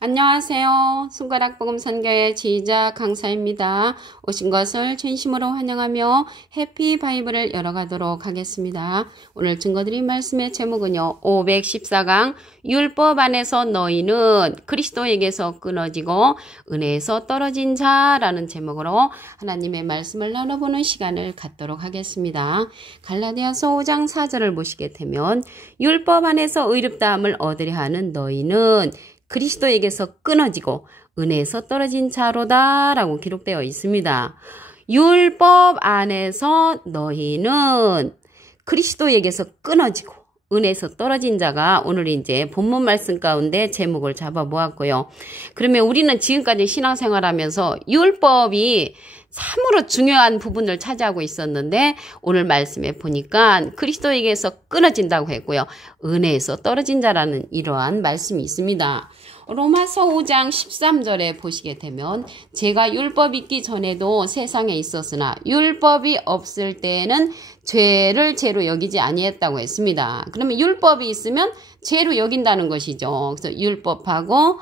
안녕하세요. 손가락 복음 선교의 지휘자 강사입니다. 오신 것을 진심으로 환영하며 해피 바이블을 열어가도록 하겠습니다. 오늘 증거드린 말씀의 제목은요. 514강 율법 안에서 너희는 그리스도에게서 끊어지고 은혜에서 떨어진 자라는 제목으로 하나님의 말씀을 나눠보는 시간을 갖도록 하겠습니다. 갈라디아서 5장 4절을 보시게 되면 율법 안에서 의롭다함을 얻으려 하는 너희는 그리스도에게서 끊어지고 은혜에서 떨어진 자로다 라고 기록되어 있습니다. 율법 안에서 너희는 그리스도에게서 끊어지고 은혜에서 떨어진 자가 오늘 이제 본문 말씀 가운데 제목을 잡아 보았고요. 그러면 우리는 지금까지 신앙생활하면서 율법이 참으로 중요한 부분을 차지하고 있었는데 오늘 말씀에 보니까 그리스도에게서 끊어진다고 했고요. 은혜에서 떨어진 자라는 이러한 말씀이 있습니다. 로마서 5장 13절에 보시게 되면 제가 율법이 있기 전에도 세상에 있었으나 율법이 없을 때에는 죄를 죄로 여기지 아니했다고 했습니다. 그러면 율법이 있으면 죄로 여긴다는 것이죠. 그래서 율법하고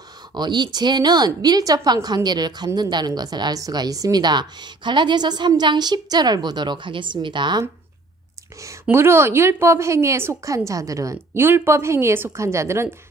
이 죄는 밀접한 관계를 갖는다는 것을 알 수가 있습니다. 갈라디아서 3장 10절을 보도록 하겠습니다. 무릇 율법 행위에 속한 자들은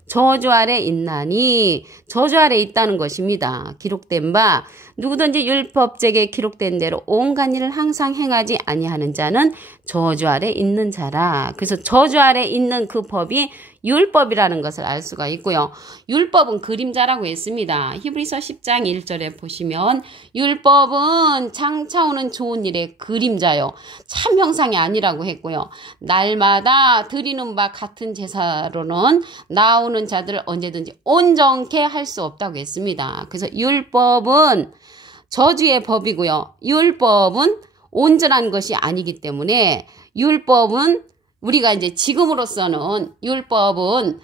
저주 아래 있나니 저주 아래 있다는 것입니다. 기록된 바 누구든지 율법책에 기록된 대로 온갖 일을 항상 행하지 아니하는 자는 저주 아래 있는 자라. 그래서 저주 아래 있는 그 법이 율법이라는 것을 알 수가 있고요. 율법은 그림자라고 했습니다. 히브리서 10장 1절에 보시면 율법은 장차 오는 좋은 일의 그림자요. 참 형상이 아니라고 했고요. 날마다 드리는 바 같은 제사로는 나오는 자들을 언제든지 온전케 할 수 없다고 했습니다. 그래서 율법은 저주의 법이고요. 율법은 온전한 것이 아니기 때문에 율법은 우리가 이제 지금으로서는 율법은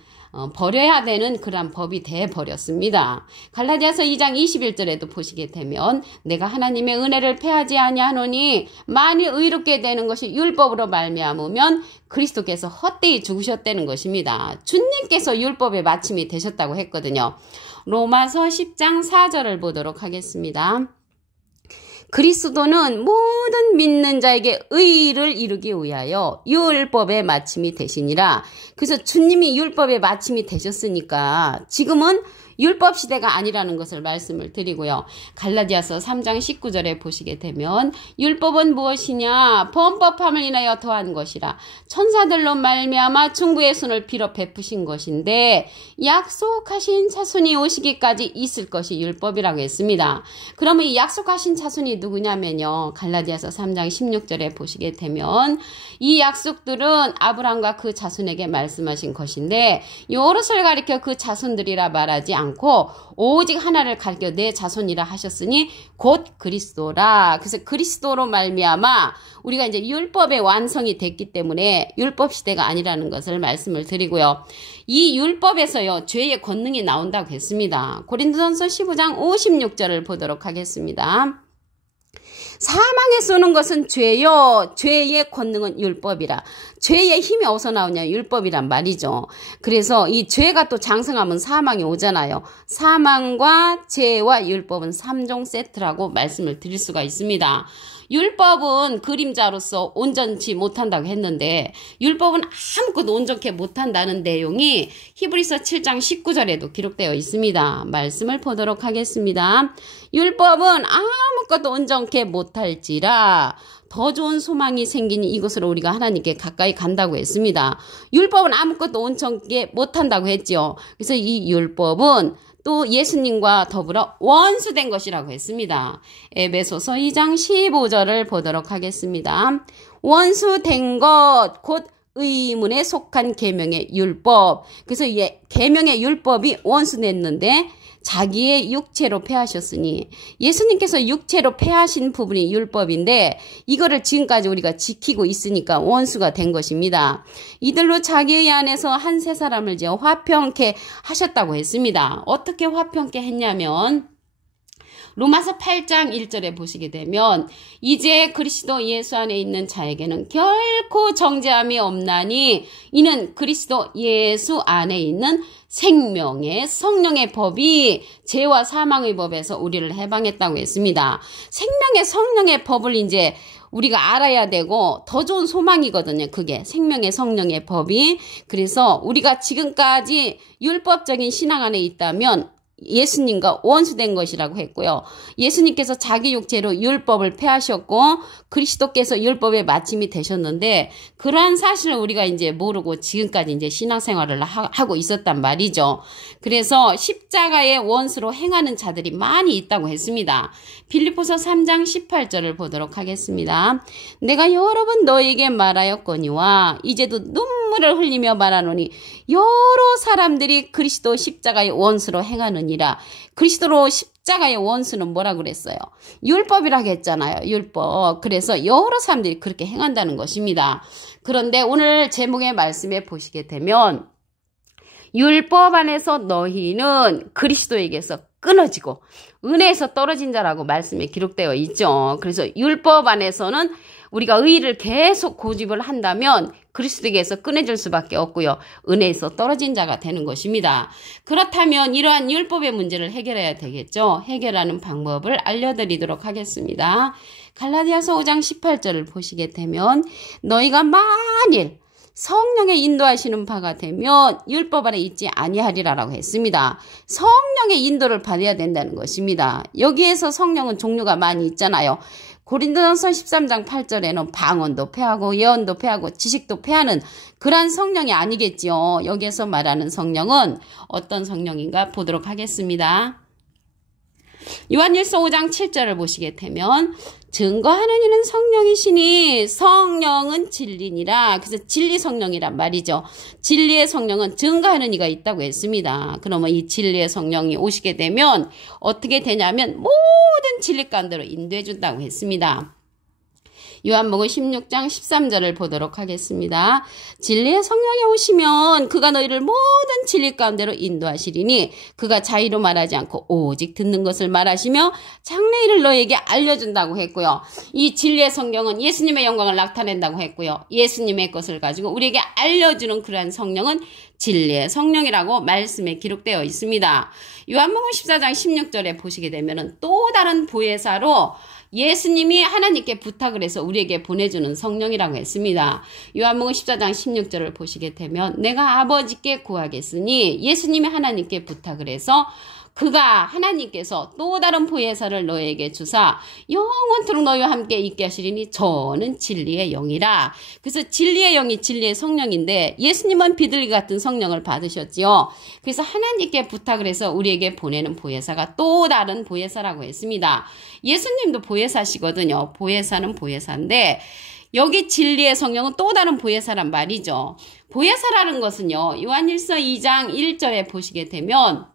버려야 되는 그런 법이 돼버렸습니다. 갈라디아서 2장 21절에도 보시게 되면 내가 하나님의 은혜를 패하지 아니하노니 만일 의롭게 되는 것이 율법으로 말미암으면 그리스도께서 헛되이 죽으셨다는 것입니다. 주님께서 율법의 마침이 되셨다고 했거든요. 로마서 10장 4절을 보도록 하겠습니다. 그리스도는 모든 믿는 자에게 의를 이루기 위하여 율법의 마침이 되시니라. 그래서 주님이 율법의 마침이 되셨으니까 지금은 율법 시대가 아니라는 것을 말씀을 드리고요. 갈라디아서 3장 19절에 보시게 되면 율법은 무엇이냐? 범법함을 인하여 더한 것이라. 천사들로 말미암아 충고의 손을 빌어 베푸신 것인데 약속하신 자손이 오시기까지 있을 것이 율법이라고 했습니다. 그러면 이 약속하신 자손이 누구냐면요. 갈라디아서 3장 16절에 보시게 되면 이 약속들은 아브라함과 그 자손에게 말씀하신 것인데 요릇을 가리켜 그 자손들이라 말하지 않고 오직 하나를 가리켜 내 자손이라 하셨으니 곧 그리스도라. 그래서 그리스도로 말미암아 우리가 이제 율법의 완성이 됐기 때문에 율법 시대가 아니라는 것을 말씀을 드리고요. 이 율법에서요 죄의 권능이 나온다고 했습니다. 고린도전서 15장 56절을 보도록 하겠습니다. 사망에 쏘는 것은 죄요. 죄의 권능은 율법이라. 죄의 힘이 어디서 나오냐? 율법이란 말이죠. 그래서 이 죄가 또 장성하면 사망이 오잖아요. 사망과 죄와 율법은 3종 세트라고 말씀을 드릴 수가 있습니다. 율법은 그림자로서 온전치 못한다고 했는데 율법은 아무것도 온전케 못한다는 내용이 히브리서 7장 19절에도 기록되어 있습니다. 말씀을 보도록 하겠습니다. 율법은 아무것도 온전케 못할지라 더 좋은 소망이 생기니 이것으로 우리가 하나님께 가까이 간다고 했습니다. 율법은 아무것도 온전케 못한다고 했죠. 그래서 이 율법은 또 예수님과 더불어 원수된 것이라고 했습니다. 에베소서 2장 15절을 보도록 하겠습니다. 원수된 것, 곧 의문에 속한 계명의 율법. 그래서 계명의 율법이 원수됐는데 자기의 육체로 패하셨으니 예수님께서 육체로 패하신 부분이 율법인데 이거를 지금까지 우리가 지키고 있으니까 원수가 된 것입니다. 이들로 자기의 안에서 한 세 사람을 지어 화평케 하셨다고 했습니다. 어떻게 화평케 했냐면 로마서 8장 1절에 보시게 되면 이제 그리스도 예수 안에 있는 자에게는 결코 정죄함이 없나니 이는 그리스도 예수 안에 있는 생명의 성령의 법이 죄와 사망의 법에서 우리를 해방했다고 했습니다. 생명의 성령의 법을 이제 우리가 알아야 되고 더 좋은 소망이거든요. 그게 생명의 성령의 법이. 그래서 우리가 지금까지 율법적인 신앙 안에 있다면 예수님과 원수된 것이라고 했고요. 예수님께서 자기 육체로 율법을 폐하셨고 그리스도께서 율법의 마침이 되셨는데 그러한 사실을 우리가 이제 모르고 지금까지 이제 신앙생활을 하고 있었단 말이죠. 그래서 십자가의 원수로 행하는 자들이 많이 있다고 했습니다. 빌립보서 3장 18절을 보도록 하겠습니다. 내가 여러 번 너에게 말하였거니와 이제도 눈물을 흘리며 말하노니 여러 사람들이 그리스도 십자가의 원수로 행하느니라. 그리스도로 십자가의 원수는 뭐라 그랬어요? 율법이라고 했잖아요. 율법. 그래서 여러 사람들이 그렇게 행한다는 것입니다. 그런데 오늘 제목의 말씀에 보시게 되면 율법 안에서 너희는 그리스도에게서 끊어지고 은혜에서 떨어진 자라고 말씀에 기록되어 있죠. 그래서 율법 안에서는 우리가 의의를 계속 고집을 한다면 그리스도에게서 끊어질 수밖에 없고요. 은혜에서 떨어진 자가 되는 것입니다. 그렇다면 이러한 율법의 문제를 해결해야 되겠죠. 해결하는 방법을 알려드리도록 하겠습니다. 갈라디아서 5장 18절을 보시게 되면 너희가 만일 성령의 인도하시는 바가 되면 율법 아래 있지 아니하리라라고 했습니다. 성령의 인도를 받아야 된다는 것입니다. 여기에서 성령은 종류가 많이 있잖아요. 고린도전서 13장 8절에는 방언도 폐하고 예언도 폐하고 지식도 폐하는 그러한 성령이 아니겠지요. 여기에서 말하는 성령은 어떤 성령인가 보도록 하겠습니다. 요한일서 5장 7절을 보시게 되면 증거하는 이는 성령이시니 성령은 진리니라. 그래서 진리 성령이란 말이죠. 진리의 성령은 증거하는 이가 있다고 했습니다. 그러면 이 진리의 성령이 오시게 되면 어떻게 되냐면 모든 진리 가운데로 인도해 준다고 했습니다. 요한복음 16장 13절을 보도록 하겠습니다. 진리의 성령이 오시면 그가 너희를 모든 진리 가운데로 인도하시리니 그가 자의로 말하지 않고 오직 듣는 것을 말하시며 장래일을 너희에게 알려준다고 했고요. 이 진리의 성령은 예수님의 영광을 나타낸다고 했고요. 예수님의 것을 가지고 우리에게 알려주는 그러한 성령은 진리의 성령이라고 말씀에 기록되어 있습니다. 요한복음 14장 16절에 보시게 되면 또 다른 보혜사로 예수님이 하나님께 부탁을 해서 우리에게 보내주는 성령이라고 했습니다. 요한복음 14장 16절을 보시게 되면 내가 아버지께 구하겠으니 예수님이 하나님께 부탁을 해서 그가 하나님께서 또 다른 보혜사를 너에게 주사 영원토록 너희와 함께 있게 하시리니 저는 진리의 영이라. 그래서 진리의 영이 진리의 성령인데 예수님은 비둘기 같은 성령을 받으셨지요. 그래서 하나님께 부탁을 해서 우리에게 보내는 보혜사가 또 다른 보혜사라고 했습니다. 예수님도 보혜사시거든요. 보혜사는 보혜사인데 여기 진리의 성령은 또 다른 보혜사란 말이죠. 보혜사라는 것은요. 요한일서 2장 1절에 보시게 되면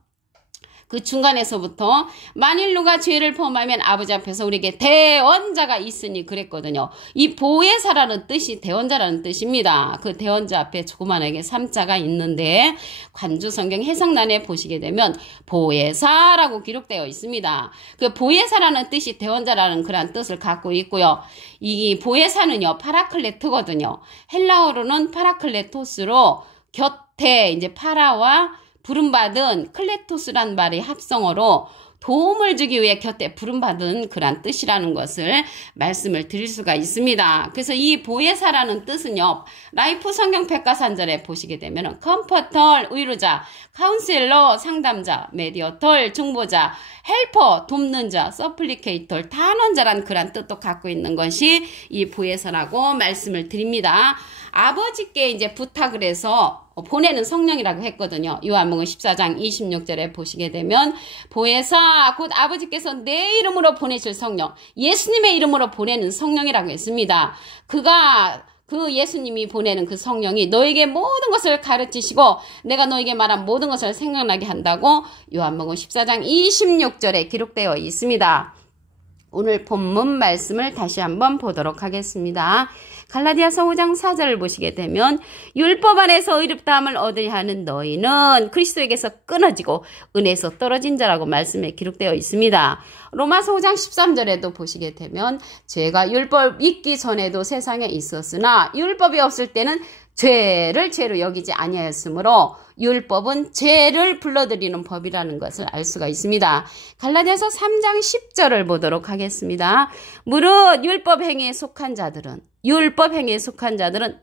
그 중간에서부터 만일 누가 죄를 범하면 아버지 앞에서 우리에게 대언자가 있으니 그랬거든요. 이 보혜사라는 뜻이 대언자라는 뜻입니다. 그 대언자 앞에 조그만하게 3자가 있는데 관주성경 해석란에 보시게 되면 보혜사라고 기록되어 있습니다. 그 보혜사라는 뜻이 대언자라는 그런 뜻을 갖고 있고요. 이 보혜사는요 파라클레토거든요. 헬라어로는 파라클레토스로 곁에 이제 파라와 부름받은 클레토스란 말의 합성어로 도움을 주기 위해 곁에 부름받은 그런 뜻이라는 것을 말씀을 드릴 수가 있습니다. 그래서 이 보혜사라는 뜻은요. 라이프 성경 백과산절에 보시게 되면 컴포터, 위로자, 카운셀러, 상담자, 메디어털, 중보자, 헬퍼, 돕는 자, 서플리케이터, 단원자란 그런 뜻도 갖고 있는 것이 이 보혜사라고 말씀을 드립니다. 아버지께 이제 부탁을 해서 보내는 성령이라고 했거든요. 요한복음 14장 26절에 보시게 되면 보혜사 곧 아버지께서 내 이름으로 보내실 성령, 예수님의 이름으로 보내는 성령이라고 했습니다. 그 예수님이 보내는 그 성령이 너에게 모든 것을 가르치시고 내가 너에게 말한 모든 것을 생각나게 한다고 요한복음 14장 26절에 기록되어 있습니다. 오늘 본문 말씀을 다시 한번 보도록 하겠습니다. 갈라디아서 5장 4절을 보시게 되면 율법 안에서 의롭다함을 얻으려 하는 너희는 그리스도에게서 끊어지고 은혜에서 떨어진 자라고 말씀에 기록되어 있습니다. 로마서 5장 13절에도 보시게 되면 죄가 율법 있기 전에도 세상에 있었으나 율법이 없을 때는 죄를 죄로 여기지 아니하였으므로 율법은 죄를 불러들이는 법이라는 것을 알 수가 있습니다. 갈라디아서 3장 10절을 보도록 하겠습니다. 무릇 율법 행위에 속한 자들은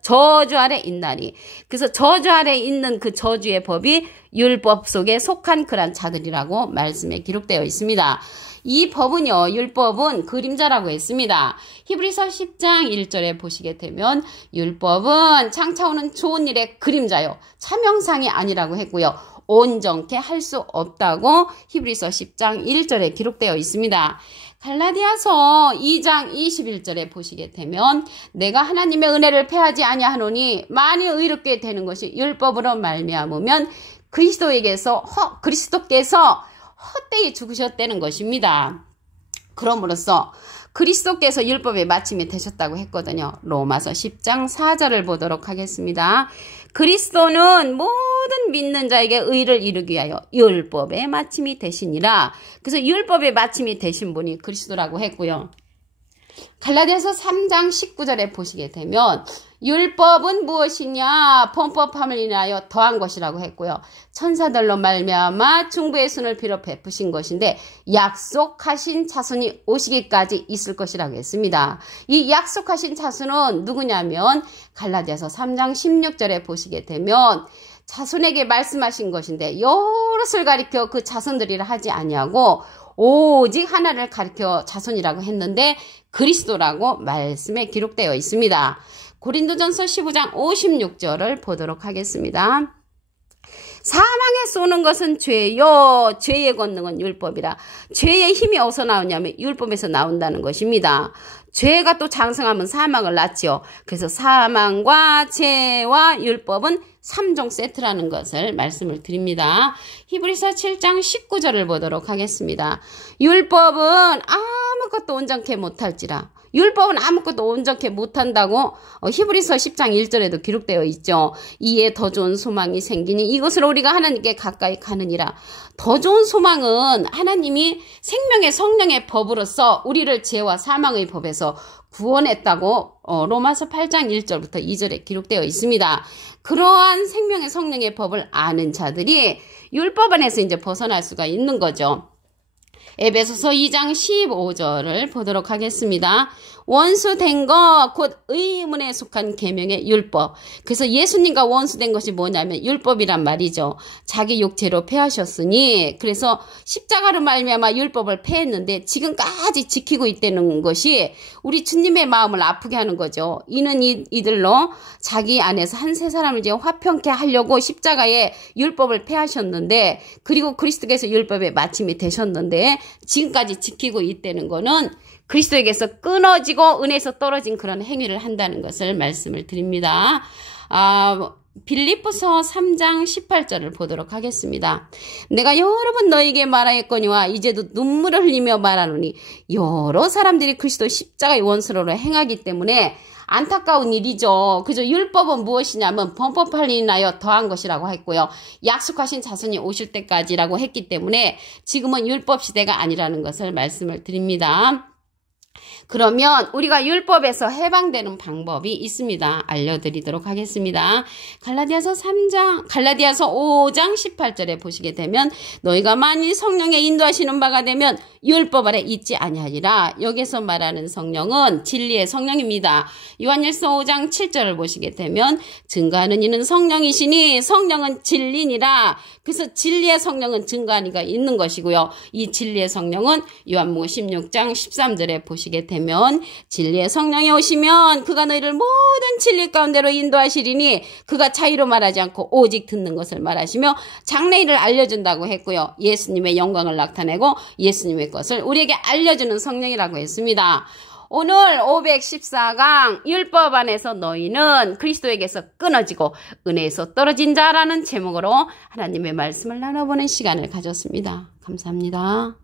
저주 아래 있나니, 그래서 저주 아래 있는 그 저주의 법이 율법 속에 속한 그런 자들이라고 말씀에 기록되어 있습니다. 이 법은요, 율법은 그림자라고 했습니다. 히브리서 10장 1절에 보시게 되면 율법은 장차 오는 좋은 일의 그림자요, 차명상이 아니라고 했고요. 온전케 할 수 없다고 히브리서 10장 1절에 기록되어 있습니다. 갈라디아서 2장 21절에 보시게 되면 내가 하나님의 은혜를 패하지 아니하노니 만일 의롭게 되는 것이 율법으로 말미암으면 그리스도께서 헛되이 죽으셨다는 것입니다. 그럼으로써 그리스도께서 율법의 마침이 되셨다고 했거든요. 로마서 10장 4절을 보도록 하겠습니다. 그리스도는 모든 믿는 자에게 의를 이루기 위하여 율법의 마침이 되시니라. 그래서 율법의 마침이 되신 분이 그리스도라고 했고요. 갈라디아서 3장 19절에 보시게 되면 율법은 무엇이냐? 범법함을 인하여 더한 것이라고 했고요. 천사들로 말미암아 중보의 손을 빌어 베푸신 것인데 약속하신 자손이 오시기까지 있을 것이라고 했습니다. 이 약속하신 자손은 누구냐면 갈라디아서 3장 16절에 보시게 되면 자손에게 말씀하신 것인데 여럿을 가리켜 그 자손들이라 하지 아니하고 오직 하나를 가리켜 자손이라고 했는데 그리스도라고 말씀에 기록되어 있습니다. 고린도전서 15장 56절을 보도록 하겠습니다. 사망에 쏘는 것은 죄요, 죄의 권능은 율법이라. 죄의 힘이 어디서 나오냐면 율법에서 나온다는 것입니다. 죄가 또 장성하면 사망을 낳지요. 그래서 사망과 죄와 율법은 3종 세트라는 것을 말씀을 드립니다. 히브리서 7장 19절을 보도록 하겠습니다. 율법은 아무것도 온전케 못할지라. 율법은 아무것도 온전케 못한다고 히브리서 10장 1절에도 기록되어 있죠. 이에 더 좋은 소망이 생기니 이것으로 우리가 하나님께 가까이 가느니라. 더 좋은 소망은 하나님이 생명의 성령의 법으로서 우리를 죄와 사망의 법에서 구원했다고 로마서 8장 1절부터 2절에 기록되어 있습니다. 그러한 생명의 성령의 법을 아는 자들이 율법 안에서 이제 벗어날 수가 있는 거죠. 에베소서 2장 15절을 보도록 하겠습니다. 원수된 것 곧 의문에 속한 계명의 율법. 그래서 예수님과 원수된 것이 뭐냐면 율법이란 말이죠. 자기 육체로 패하셨으니 그래서 십자가로 말미암아 율법을 패했는데 지금까지 지키고 있다는 것이 우리 주님의 마음을 아프게 하는 거죠. 이는 이들로 자기 안에서 한 세 사람을 이제 화평케 하려고 십자가에 율법을 패하셨는데 그리고 그리스도께서 율법의 마침이 되셨는데 지금까지 지키고 있다는 거는 그리스도에게서 끊어지고 은혜에서 떨어진 그런 행위를 한다는 것을 말씀을 드립니다. 빌립보서 3장 18절을 보도록 하겠습니다. 내가 여러 번 너에게 말하였거니와 이제도 눈물을 흘리며 말하노니 여러 사람들이 그리스도 십자가의 원수로 행하기 때문에 안타까운 일이죠. 그죠? 율법은 무엇이냐면 범법할 일이 인하여 더한 것이라고 했고요. 약속하신 자손이 오실 때까지라고 했기 때문에 지금은 율법 시대가 아니라는 것을 말씀을 드립니다. 그러면 우리가 율법에서 해방되는 방법이 있습니다. 알려드리도록 하겠습니다. 갈라디아서 5장 18절에 보시게 되면 너희가 만일 성령의 인도하시는 바가 되면 율법 아래 있지 아니하리라. 여기서 말하는 성령은 진리의 성령입니다. 요한일서 5장 7절을 보시게 되면 증거하는 이는 성령이시니 성령은 진리니라. 그래서 진리의 성령은 증거하니가 있는 것이고요. 이 진리의 성령은 요한복음 16장 13절에 보시게 되면 진리의 성령이 오시면 그가 너희를 모든 진리 가운데로 인도하시리니 그가 차이로 말하지 않고 오직 듣는 것을 말하시며 장래일을 알려준다고 했고요. 예수님의 영광을 나타내고 예수님의 것을 우리에게 알려주는 성령이라고 했습니다. 오늘 514강 율법 안에서 너희는 그리스도에게서 끊어지고 은혜에서 떨어진 자라는 제목으로 하나님의 말씀을 나눠보는 시간을 가졌습니다. 감사합니다.